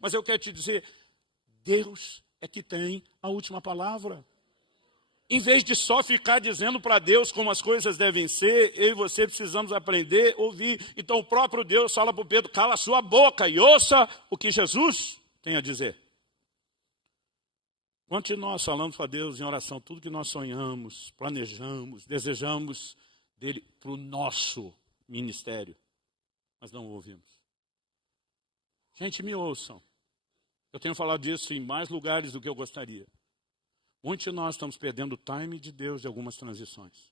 Mas eu quero te dizer, Deus é que tem a última palavra. Em vez de só ficar dizendo para Deus como as coisas devem ser, eu e você precisamos aprender a ouvir. Então o próprio Deus fala para o Pedro, cala a sua boca e ouça o que Jesus tem a dizer. Quantos de nós falamos para Deus em oração tudo que nós sonhamos, planejamos, desejamos dele para o nosso ministério, mas não ouvimos? Gente, me ouçam. Eu tenho falado disso em mais lugares do que eu gostaria. Muitos de nós estamos perdendo o time de Deus de algumas transições.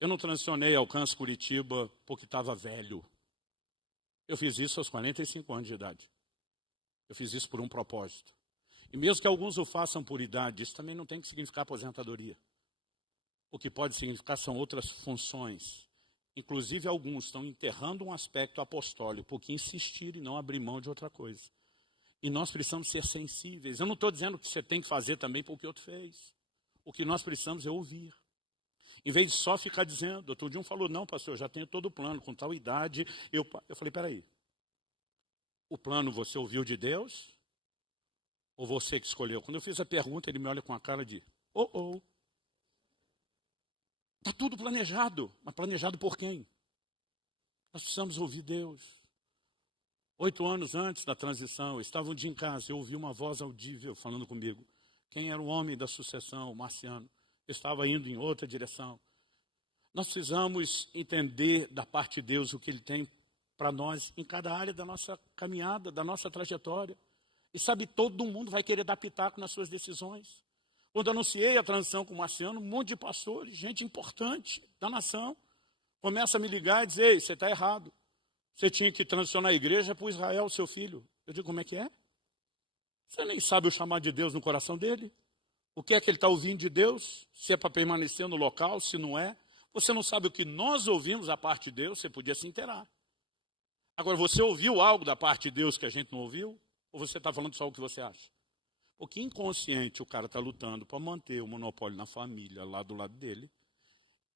Eu não transicionei Alcance Curitiba porque estava velho. Eu fiz isso aos 45 anos de idade. Eu fiz isso por um propósito. E mesmo que alguns o façam por idade, isso também não tem que significar aposentadoria. O que pode significar são outras funções. Inclusive, alguns estão enterrando um aspecto apostólico porque insistirem e não abrir mão de outra coisa. E nós precisamos ser sensíveis. Eu não estou dizendo que você tem que fazer também porque o outro fez. O que nós precisamos é ouvir. Em vez de só ficar dizendo, outro dia um falou, não, pastor, eu já tenho todo o plano, com tal idade. Eu falei, peraí, o plano você ouviu de Deus? Ou você que escolheu? Quando eu fiz a pergunta, ele me olha com a cara de, está tudo planejado, mas planejado por quem? Nós precisamos ouvir Deus. 8 anos antes da transição, eu estava um dia em casa, eu ouvi uma voz audível falando comigo. Quem era o homem da sucessão, o Marciano? Eu estava indo em outra direção. Nós precisamos entender da parte de Deus o que Ele tem para nós em cada área da nossa caminhada, da nossa trajetória. E sabe, todo mundo vai querer dar pitaco nas suas decisões. Quando anunciei a transição com o Marciano, um monte de pastores, gente importante da nação, começa a me ligar e dizer, ei, você está errado. Você tinha que transicionar a igreja para o Israel, seu filho. Eu digo, como é que é? Você nem sabe o chamado de Deus no coração dele? O que é que ele está ouvindo de Deus? Se é para permanecer no local, se não é. Você não sabe o que nós ouvimos da parte de Deus, você podia se inteirar. Agora, você ouviu algo da parte de Deus que a gente não ouviu? Ou você está falando só o que você acha? Porque inconsciente o cara está lutando para manter o monopólio na família, lá do lado dele.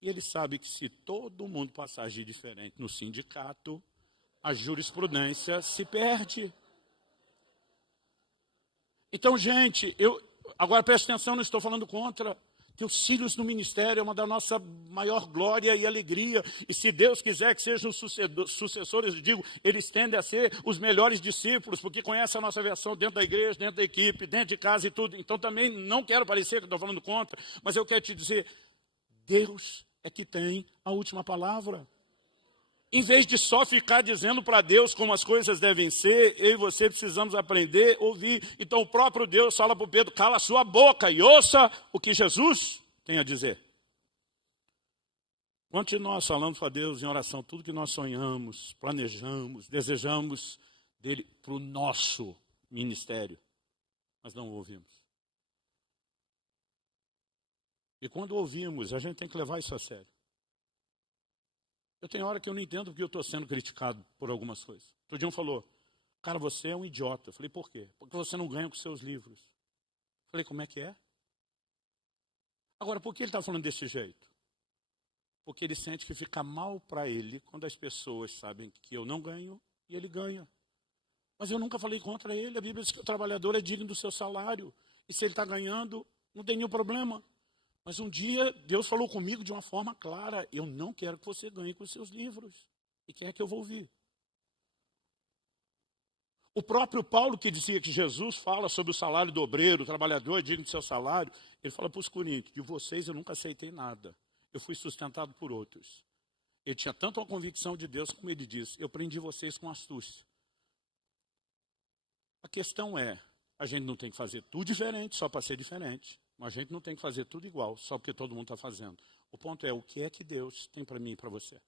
E ele sabe que se todo mundo passar a agir diferente no sindicato, a jurisprudência se perde. Então, gente, agora presta atenção, não estou falando contra. Que os filhos no ministério é uma da nossa maior glória e alegria. E se Deus quiser que sejam sucessores, eu digo, eles tendem a ser os melhores discípulos, porque conhecem a nossa versão dentro da igreja, dentro da equipe, dentro de casa e tudo. Então também não quero parecer que estou falando contra, mas eu quero te dizer, Deus é que tem a última palavra. Em vez de só ficar dizendo para Deus como as coisas devem ser, eu e você precisamos aprender a ouvir. Então o próprio Deus fala para o Pedro, cala a sua boca e ouça o que Jesus tem a dizer. Quantos de nós falamos para Deus em oração tudo que nós sonhamos, planejamos, desejamos dele para o nosso ministério, mas não ouvimos. E quando ouvimos, a gente tem que levar isso a sério. Eu tenho hora que eu não entendo porque eu estou sendo criticado por algumas coisas. Outro dia um falou, cara, você é um idiota. Eu falei, por quê? Porque você não ganha com seus livros. Eu falei, como é que é? Agora, por que ele está falando desse jeito? Porque ele sente que fica mal para ele quando as pessoas sabem que eu não ganho e ele ganha. Mas eu nunca falei contra ele. A Bíblia diz que o trabalhador é digno do seu salário. E se ele está ganhando, não tem nenhum problema. Mas um dia Deus falou comigo de uma forma clara, eu não quero que você ganhe com os seus livros. E quem é que eu vou ouvir? O próprio Paulo, que dizia que Jesus fala sobre o salário do obreiro, o trabalhador é digno do seu salário, ele fala para os coríntios, de vocês eu nunca aceitei nada, eu fui sustentado por outros. Ele tinha tanto a convicção de Deus, como ele disse, eu prendi vocês com astúcia. A questão é, a gente não tem que fazer tudo diferente só para ser diferente. Mas a gente não tem que fazer tudo igual, só porque todo mundo está fazendo. O ponto é, o que é que Deus tem para mim e para você?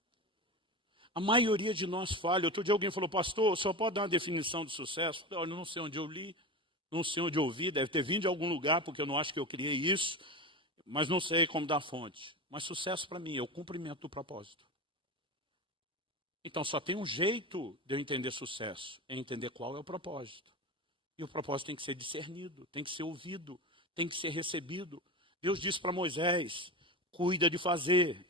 A maioria de nós falha. Outro dia alguém falou, pastor, o senhor pode dar uma definição de sucesso? Olha, eu não sei onde eu li, não sei onde eu ouvi, deve ter vindo de algum lugar, porque eu não acho que eu criei isso, mas não sei como dar fonte. Mas sucesso para mim é o cumprimento do propósito. Então só tem um jeito de eu entender sucesso, é entender qual é o propósito. E o propósito tem que ser discernido, tem que ser ouvido, tem que ser recebido. Deus disse para Moisés, cuida de fazer,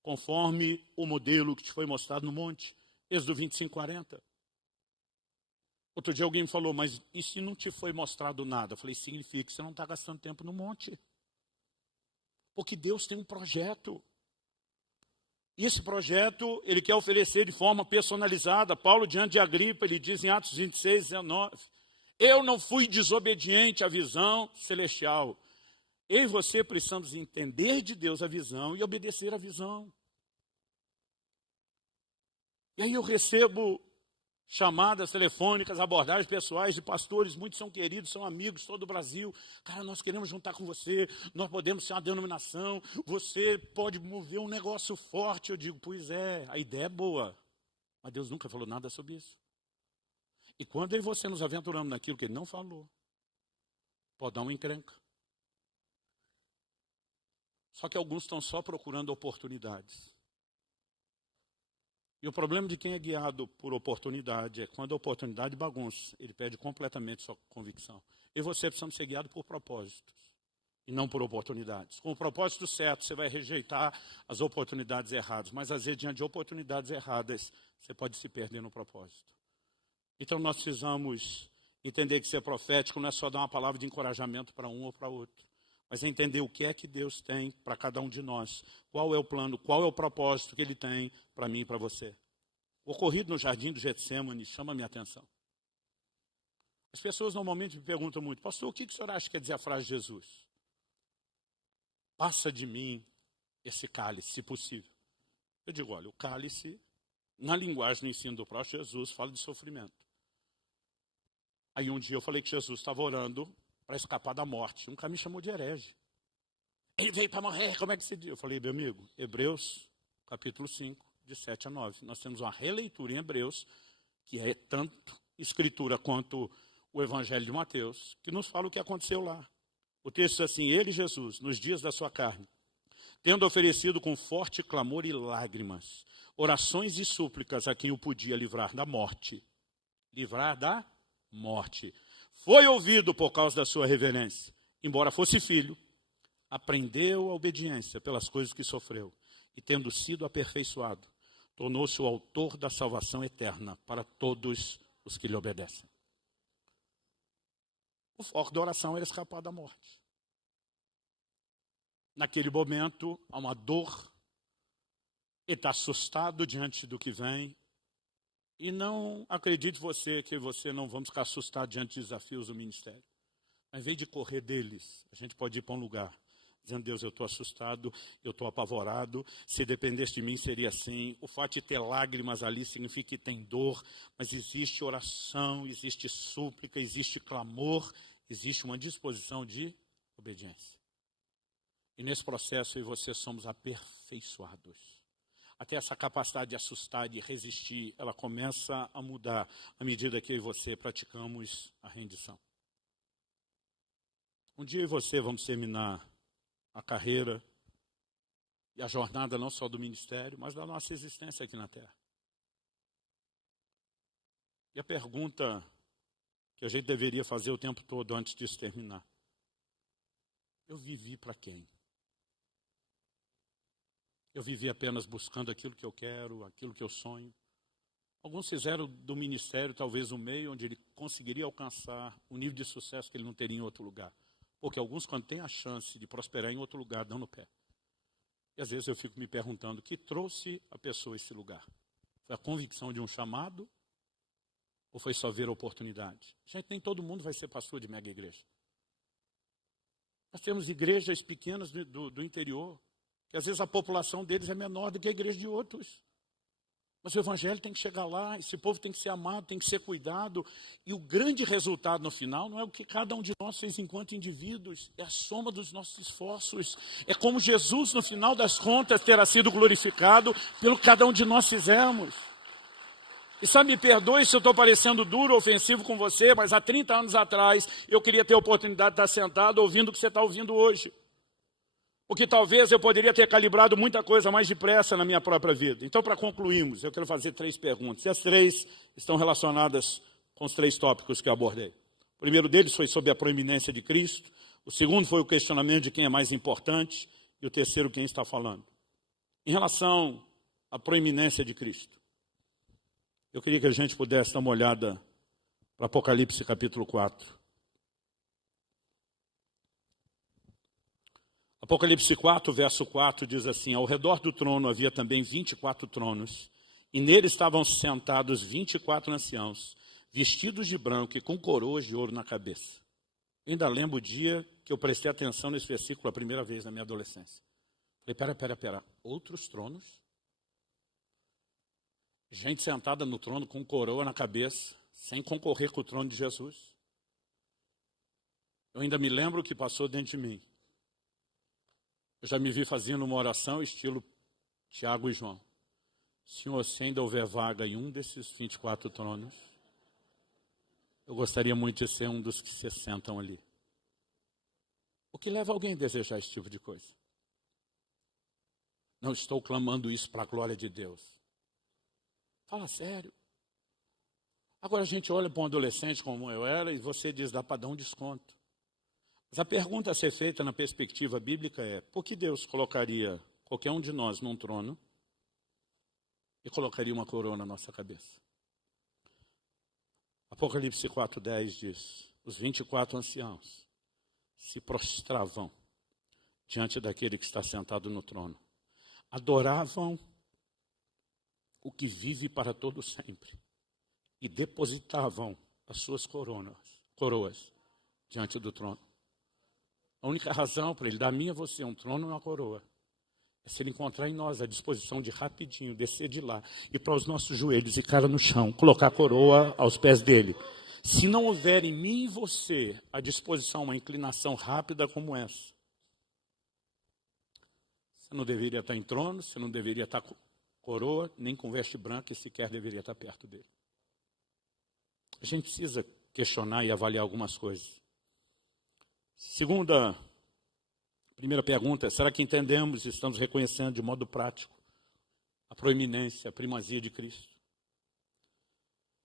conforme o modelo que te foi mostrado no monte. Êxodo 25, 40. Outro dia alguém me falou, mas e se não te foi mostrado nada? Eu falei, significa que você não está gastando tempo no monte. Porque Deus tem um projeto. E esse projeto, ele quer oferecer de forma personalizada. Paulo, diante de Agripa, ele diz em Atos 26, 19, eu não fui desobediente à visão celestial. Eu e você precisamos entender de Deus a visão e obedecer à visão. E aí eu recebo chamadas telefônicas, abordagens pessoais de pastores, muitos são queridos, são amigos, todo o Brasil. Cara, nós queremos juntar com você, nós podemos ser uma denominação, você pode mover um negócio forte. Eu digo, pois é, a ideia é boa, mas Deus nunca falou nada sobre isso. E quando eu e você nos aventuramos naquilo que Ele não falou, pode dar uma encrenca. Só que alguns estão só procurando oportunidades. E o problema de quem é guiado por oportunidade é quando a oportunidade bagunça, ele perde completamente sua convicção. E você precisa ser guiado por propósitos, e não por oportunidades. Com o propósito certo, você vai rejeitar as oportunidades erradas, mas às vezes, diante de oportunidades erradas, você pode se perder no propósito. Então nós precisamos entender que ser profético não é só dar uma palavra de encorajamento para um ou para outro, mas é entender o que é que Deus tem para cada um de nós. Qual é o plano, qual é o propósito que Ele tem para mim e para você. O ocorrido no jardim do Getsêmani chama a minha atenção. As pessoas normalmente me perguntam muito, pastor, o que o senhor acha que quer dizer a frase de Jesus? Passa de mim esse cálice, se possível. Eu digo, olha, o cálice, na linguagem do ensino do próprio Jesus, fala de sofrimento. Aí um dia eu falei que Jesus estava orando para escapar da morte. Um cara me chamou de herege. Ele veio para morrer, como é que se diz? Eu falei, meu amigo, Hebreus, capítulo 5, de 7 a 9. Nós temos uma releitura em Hebreus, que é tanto escritura quanto o Evangelho de Mateus, que nos fala o que aconteceu lá. O texto diz assim, ele, Jesus, nos dias da sua carne, tendo oferecido com forte clamor e lágrimas, orações e súplicas a quem o podia livrar da morte. Livrar da morte. Foi ouvido por causa da sua reverência. Embora fosse filho, aprendeu a obediência pelas coisas que sofreu. E tendo sido aperfeiçoado, tornou-se o autor da salvação eterna para todos os que lhe obedecem. O foco da oração era escapar da morte. Naquele momento, há uma dor. Ele está assustado diante do que vem. E não acredite você que você não vamos ficar assustado diante de desafios do ministério. Ao invés de correr deles, a gente pode ir para um lugar, dizendo, Deus, eu estou assustado, eu estou apavorado, se dependesse de mim seria assim. O fato de ter lágrimas ali significa que tem dor, mas existe oração, existe súplica, existe clamor, existe uma disposição de obediência. E nesse processo eu e você somos aperfeiçoados. Até essa capacidade de assustar, de resistir, ela começa a mudar à medida que eu e você praticamos a rendição. Um dia eu e você vamos terminar a carreira e a jornada não só do ministério, mas da nossa existência aqui na Terra. E a pergunta que a gente deveria fazer o tempo todo antes disso terminar. Eu vivi para quem? Eu vivi apenas buscando aquilo que eu quero, aquilo que eu sonho. Alguns fizeram do ministério talvez um meio onde ele conseguiria alcançar um nível de sucesso que ele não teria em outro lugar. Porque alguns, quando têm a chance de prosperar em outro lugar, dão no pé. E às vezes eu fico me perguntando, o que trouxe a pessoa a esse lugar? Foi a convicção de um chamado? Ou foi só ver a oportunidade? Gente, nem todo mundo vai ser pastor de mega igreja. Nós temos igrejas pequenas do interior, que às vezes a população deles é menor do que a igreja de outros. Mas o evangelho tem que chegar lá, esse povo tem que ser amado, tem que ser cuidado. E o grande resultado no final não é o que cada um de nós fez enquanto indivíduos, é a soma dos nossos esforços. É como Jesus, no final das contas, terá sido glorificado pelo que cada um de nós fizemos. E sabe, me perdoe se eu estou parecendo duro, ofensivo com você, mas há 30 anos atrás eu queria ter a oportunidade de estar sentado ouvindo o que você está ouvindo hoje. Porque talvez eu poderia ter calibrado muita coisa mais depressa na minha própria vida. Então, para concluirmos, eu quero fazer 3 perguntas. E as 3 estão relacionadas com os 3 tópicos que eu abordei. O primeiro deles foi sobre a proeminência de Cristo. O segundo foi o questionamento de quem é mais importante. E o terceiro, quem está falando. Em relação à proeminência de Cristo, eu queria que a gente pudesse dar uma olhada para Apocalipse capítulo 4. Apocalipse 4, verso 4 diz assim: ao redor do trono havia também 24 tronos, e nele estavam sentados 24 anciãos, vestidos de branco e com coroas de ouro na cabeça. Eu ainda lembro o dia que eu prestei atenção nesse versículo a primeira vez na minha adolescência. Falei, pera, outros tronos? Gente sentada no trono com coroa na cabeça, sem concorrer com o trono de Jesus. Eu ainda me lembro o que passou dentro de mim. Eu já me vi fazendo uma oração estilo Tiago e João. Senhor, se ainda houver vaga em um desses 24 tronos, eu gostaria muito de ser um dos que se sentam ali. O que leva alguém a desejar esse tipo de coisa? Não estou clamando isso para a glória de Deus. Fala sério. Agora a gente olha para um adolescente como eu era e você diz, dá para dar um desconto. Mas a pergunta a ser feita na perspectiva bíblica é, por que Deus colocaria qualquer um de nós num trono e colocaria uma coroa na nossa cabeça? Apocalipse 4:10 diz, os 24 anciãos se prostravam diante daquele que está sentado no trono. Adoravam o que vive para todo sempre e depositavam as suas coroas diante do trono. A única razão para ele dar a mim e a você um trono e uma coroa é se ele encontrar em nós a disposição de rapidinho descer de lá, ir para os nossos joelhos e cara no chão, colocar a coroa aos pés dele. Se não houver em mim e você a disposição, uma inclinação rápida como essa, você não deveria estar em trono, você não deveria estar com coroa, nem com veste branca e sequer deveria estar perto dele. A gente precisa questionar e avaliar algumas coisas. Primeira pergunta, será que entendemos e estamos reconhecendo de modo prático a proeminência, a primazia de Cristo?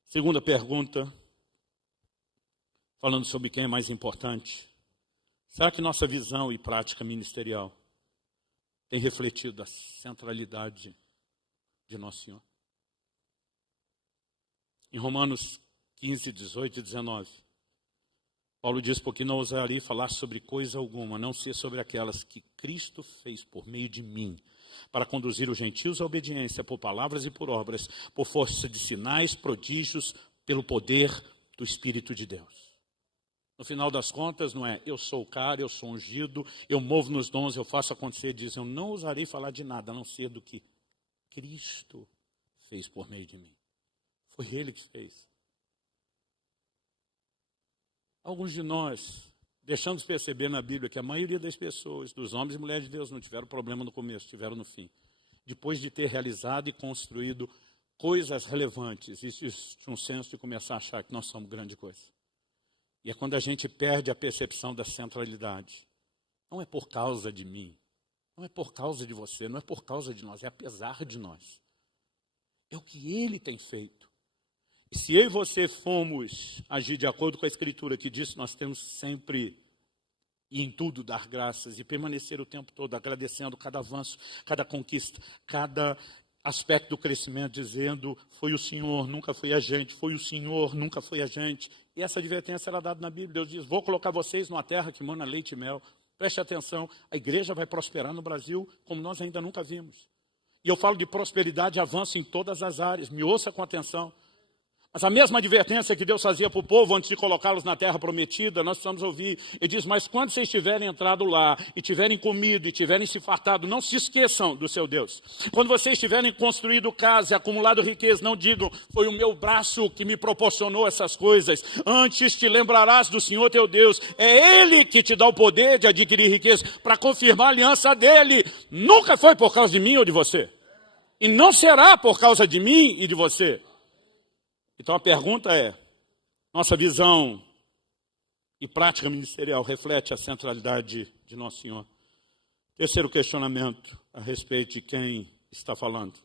Segunda pergunta, falando sobre quem é mais importante, será que nossa visão e prática ministerial tem refletido a centralidade de Nosso Senhor? Em Romanos 15, 18 e 19, Paulo diz, porque não ousarei falar sobre coisa alguma, a não ser sobre aquelas que Cristo fez por meio de mim, para conduzir os gentios à obediência por palavras e por obras, por força de sinais, prodígios, pelo poder do Espírito de Deus. No final das contas, não é, eu sou o cara, eu sou ungido, eu movo nos dons, eu faço acontecer, diz, eu não ousarei falar de nada, a não ser do que Cristo fez por meio de mim. Foi Ele que fez. Alguns de nós deixamos perceber na Bíblia que a maioria das pessoas, dos homens e mulheres de Deus, não tiveram problema no começo, tiveram no fim. Depois de ter realizado e construído coisas relevantes, existe um senso de começar a achar que nós somos grande coisa. E é quando a gente perde a percepção da centralidade. Não é por causa de mim, não é por causa de você, não é por causa de nós, é apesar de nós. É o que Ele tem feito. E se eu e você formos agir de acordo com a Escritura que diz, nós temos sempre e em tudo dar graças e permanecer o tempo todo agradecendo cada avanço, cada conquista, cada aspecto do crescimento, dizendo, foi o Senhor, nunca foi a gente, foi o Senhor, nunca foi a gente. E essa advertência era dada na Bíblia. Deus diz, vou colocar vocês numa terra que mana leite e mel. Preste atenção, a igreja vai prosperar no Brasil como nós ainda nunca vimos. E eu falo de prosperidade e avanço em todas as áreas, me ouça com atenção. Mas a mesma advertência que Deus fazia para o povo antes de colocá-los na terra prometida, nós precisamos ouvir. Ele diz, mas quando vocês tiverem entrado lá, e tiverem comido, e tiverem se fartado, não se esqueçam do seu Deus. Quando vocês tiverem construído casa e acumulado riqueza, não digam, foi o meu braço que me proporcionou essas coisas. Antes te lembrarás do Senhor teu Deus. É Ele que te dá o poder de adquirir riqueza, para confirmar a aliança dEle. Nunca foi por causa de mim ou de você. E não será por causa de mim e de você. Então a pergunta é, nossa visão e prática ministerial reflete a centralidade de Nosso Senhor? Terceiro questionamento a respeito de quem está falando.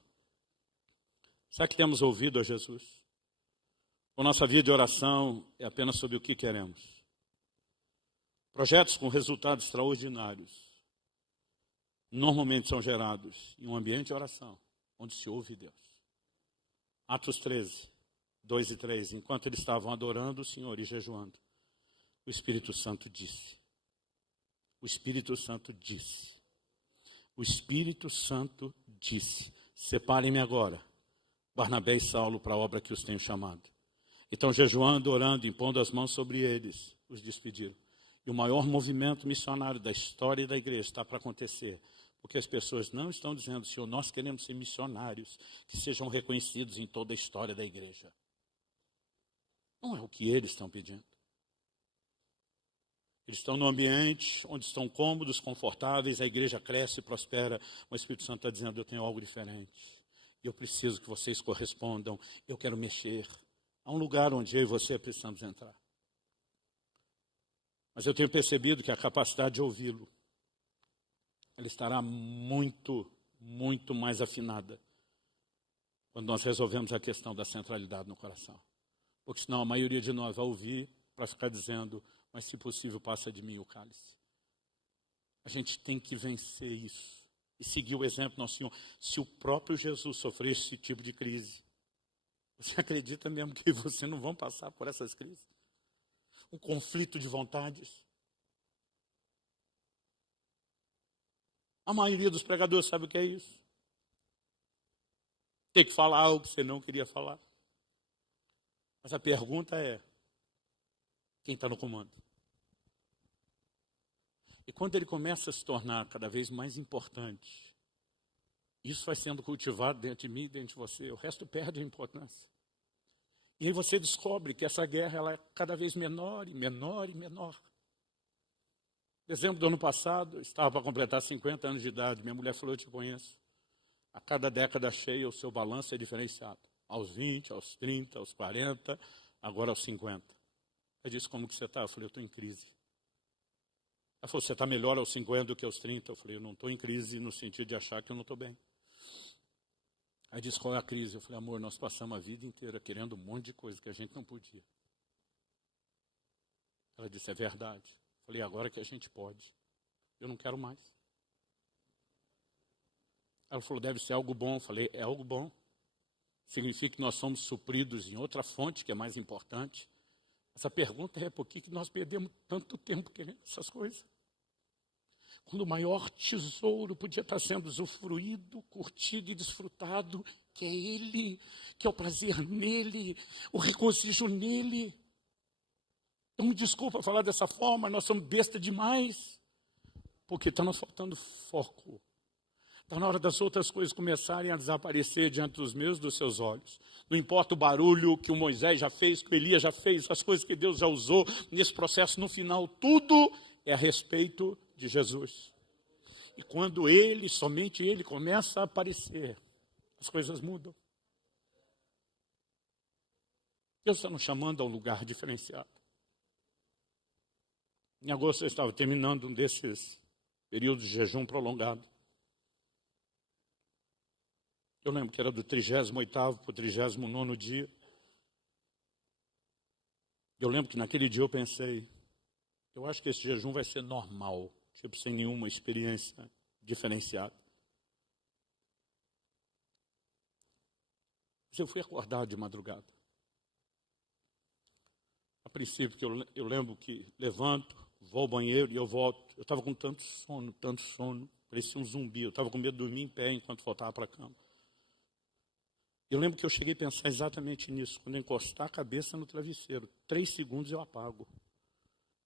Será que temos ouvido a Jesus? Ou nossa vida de oração é apenas sobre o que queremos? Projetos com resultados extraordinários normalmente são gerados em um ambiente de oração, onde se ouve Deus. Atos 13. 2 e 3. Enquanto eles estavam adorando o Senhor e jejuando, o Espírito Santo disse. O Espírito Santo disse. O Espírito Santo disse: separem-me agora, Barnabé e Saulo, para a obra que os tenho chamado. Então, jejuando, orando, impondo as mãos sobre eles, os despediram. E o maior movimento missionário da história da igreja está para acontecer. Porque as pessoas não estão dizendo: Senhor, nós queremos ser missionários que sejam reconhecidos em toda a história da igreja. Não é o que eles estão pedindo. Eles estão no ambiente onde estão cômodos, confortáveis, a igreja cresce e prospera. O Espírito Santo está dizendo: eu tenho algo diferente. E eu preciso que vocês correspondam. Eu quero mexer. Há um lugar onde eu e você precisamos entrar. Mas eu tenho percebido que a capacidade de ouvi-lo, ela estará muito, muito mais afinada quando nós resolvemos a questão da centralidade no coração. Porque senão a maioria de nós vai ouvir para ficar dizendo: mas se possível passa de mim o cálice. A gente tem que vencer isso e seguir o exemplo do nosso Senhor. Se o próprio Jesus sofreu esse tipo de crise, você acredita mesmo que você não vão passar por essas crises? Um conflito de vontades. A maioria dos pregadores sabe o que é isso. Ter que falar algo que você não queria falar. Mas a pergunta é: quem está no comando? E quando ele começa a se tornar cada vez mais importante, isso vai sendo cultivado dentro de mim e dentro de você. O resto perde a importância. E aí você descobre que essa guerra ela é cada vez menor e menor e menor. Em dezembro do ano passado, estava para completar 50 anos de idade. Minha mulher falou: eu te conheço. A cada década cheia, o seu balanço é diferenciado. Aos 20, aos 30, aos 40, agora aos 50. Ela disse: como que você está? Eu falei: eu estou em crise. Ela falou: você está melhor aos 50 do que aos 30? Eu falei: eu não estou em crise no sentido de achar que eu não estou bem. Aí disse: qual é a crise? Eu falei: amor, nós passamos a vida inteira querendo um monte de coisa que a gente não podia. Ela disse: é verdade. Eu falei: agora que a gente pode, eu não quero mais. Ela falou: deve ser algo bom. Eu falei: é algo bom. Significa que nós somos supridos em outra fonte que é mais importante. Essa pergunta é: por que nós perdemos tanto tempo querendo essas coisas? Quando o maior tesouro podia estar sendo usufruído, curtido e desfrutado, que é Ele, que é o prazer nele, o regozijo nele. Então, me desculpa falar dessa forma, nós somos besta demais, porque está nos faltando foco. Está na hora das outras coisas começarem a desaparecer diante dos meus e dos seus olhos. Não importa o barulho que o Moisés já fez, que o Elias já fez, as coisas que Deus já usou nesse processo, no final, tudo é a respeito de Jesus. E quando Ele, somente Ele, começa a aparecer, as coisas mudam. Deus está nos chamando a um lugar diferenciado. Em agosto eu estava terminando um desses períodos de jejum prolongado. Eu lembro que era do 38º para o 39º dia. Eu lembro que naquele dia eu pensei: eu acho que esse jejum vai ser normal, tipo sem nenhuma experiência diferenciada. Mas eu fui acordado de madrugada. A princípio, que eu lembro que levanto, vou ao banheiro e eu volto. Eu estava com tanto sono, parecia um zumbi. Eu estava com medo de dormir em pé enquanto voltava para a cama. Eu lembro que eu cheguei a pensar exatamente nisso. Quando eu encostar a cabeça no travesseiro, 3 segundos eu apago.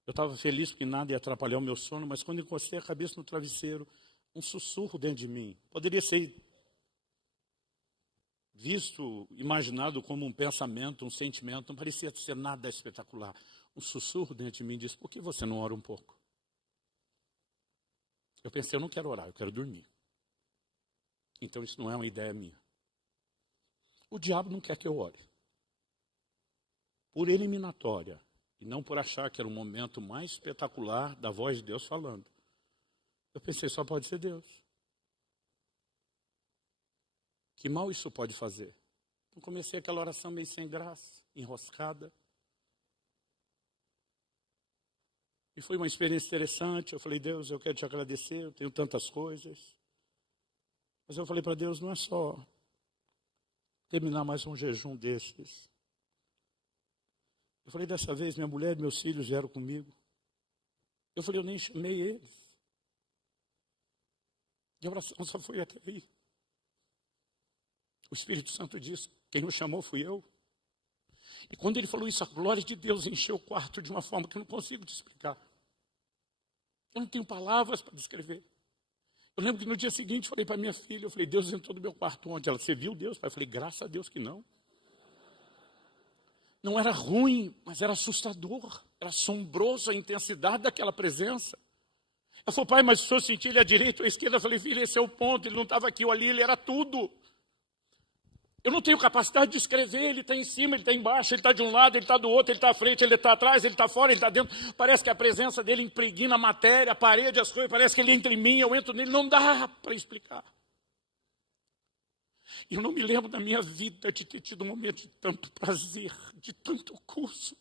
Eu estava feliz porque nada ia atrapalhar o meu sono, mas quando eu encostei a cabeça no travesseiro, um sussurro dentro de mim. Poderia ser visto, imaginado como um pensamento, um sentimento, não parecia ser nada espetacular. Um sussurro dentro de mim disse: por que você não ora um pouco? Eu pensei: eu não quero orar, eu quero dormir. Então isso não é uma ideia minha. O diabo não quer que eu ore. Por eliminatória, e não por achar que era o momento mais espetacular da voz de Deus falando. Eu pensei: só pode ser Deus. Que mal isso pode fazer? Então comecei aquela oração meio sem graça, enroscada. E foi uma experiência interessante. Eu falei: Deus, eu quero te agradecer, eu tenho tantas coisas. Mas eu falei para Deus: não é só terminar mais um jejum desses. Eu falei, dessa vez minha mulher e meus filhos vieram comigo. Eu falei, eu nem chamei eles. E a oração só foi até aí. O Espírito Santo disse, quem nos chamou fui eu. E quando ele falou isso, a glória de Deus encheu o quarto de uma forma que eu não consigo te explicar. Eu não tenho palavras para descrever. Eu lembro que no dia seguinte falei para minha filha, eu falei, Deus entrou no meu quarto ontem. Ela, você viu Deus? Eu falei, graças a Deus que não. Não era ruim, mas era assustador. Era assombroso a intensidade daquela presença. Ela falou, pai, mas o senhor sentiu ele à direita ou à esquerda? Eu falei, filha, esse é o ponto. Ele não estava aqui ou ali, ele era tudo. Eu não tenho capacidade de escrever, ele está em cima, ele está embaixo, ele está de um lado, ele está do outro, ele está à frente, ele está atrás, ele está fora, ele está dentro. Parece que a presença dele impregna a matéria, a parede, as coisas, parece que ele entra em mim, eu entro nele, não dá para explicar. Eu não me lembro da minha vida de ter tido um momento de tanto prazer, de tanto curso.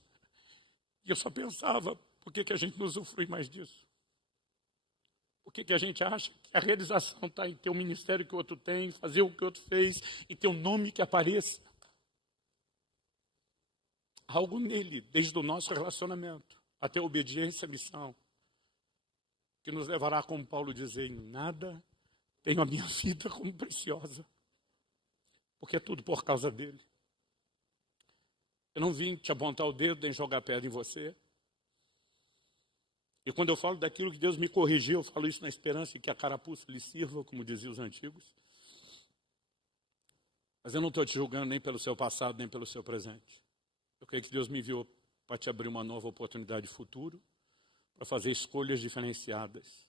E eu só pensava, por que a gente não usufrui mais disso? Por que a gente acha que a realização está em ter o ministério que o outro tem, fazer o que o outro fez, e ter um nome que apareça? Algo nele, desde o nosso relacionamento, até a obediência à missão, que nos levará, como Paulo dizer, em nada tenho a minha vida como preciosa, porque é tudo por causa dele. Eu não vim te apontar o dedo nem jogar pedra em você. E quando eu falo daquilo que Deus me corrigiu, eu falo isso na esperança de que a carapuça lhe sirva, como diziam os antigos. Mas eu não estou te julgando nem pelo seu passado, nem pelo seu presente. Eu creio que Deus me enviou para te abrir uma nova oportunidade de futuro, para fazer escolhas diferenciadas.